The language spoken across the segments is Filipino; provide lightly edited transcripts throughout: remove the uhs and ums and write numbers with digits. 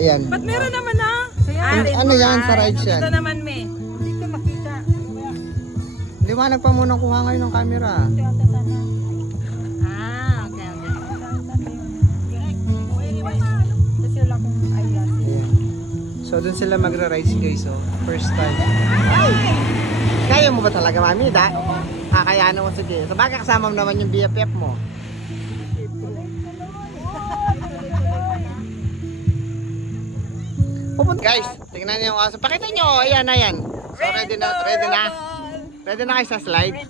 Ayan. Ba't meron naman ah? Ano yan sa rides yan? Dito naman me. Hindi ko makita. Liwanag pa muna kuha ngayon ng camera. Ah, okay, okay. Kasi wala akong eyeglasses. Ayan. So dun sila magra-rides guys. So first time. Kaya mo ba talaga mami? Kakayanan mo sige. Sa bagay kasama mo naman yung BFF mo. Guys, tingnan niyo yung aso. Pakita niyo. Ayan, ayan. So ready na, ready na. Ready na kayo sa slide?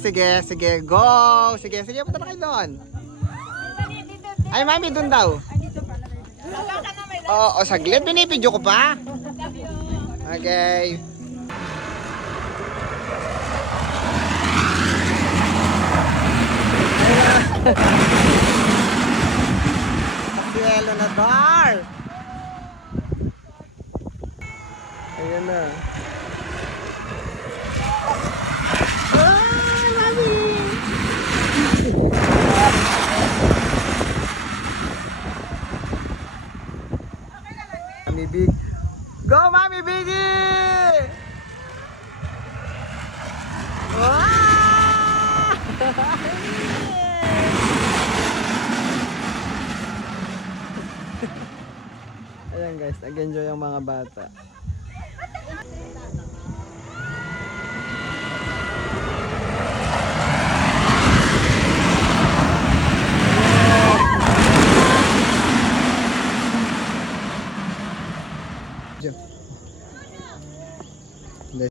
Sige, sige. Go! Sige, sige. Punta na kayo doon. Ay, mami, doon daw. Oo, saglit. Binipidyo ko pa. Okay. Yelo na dar. Ayan na. Ah, mami! Mami Big. Go, Mami Biggie! Wow! Ayan guys, nag-enjoy ang mga bata.